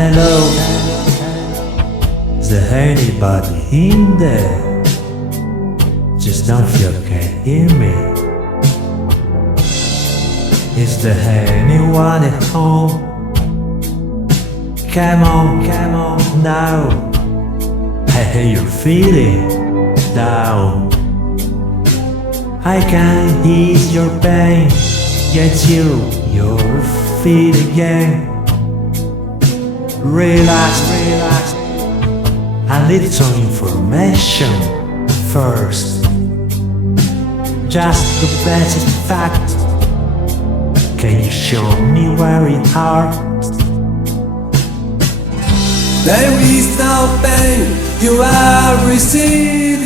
Hello, is there anybody in there? Just don't feel you can hear me. Is there anyone at home? Come on now. Hey, you're feeling down. I can ease your pain, get you your feet again. Relax, a little information first. Just the basic fact. Can you show me where it hurts? There is no pain you are receiving.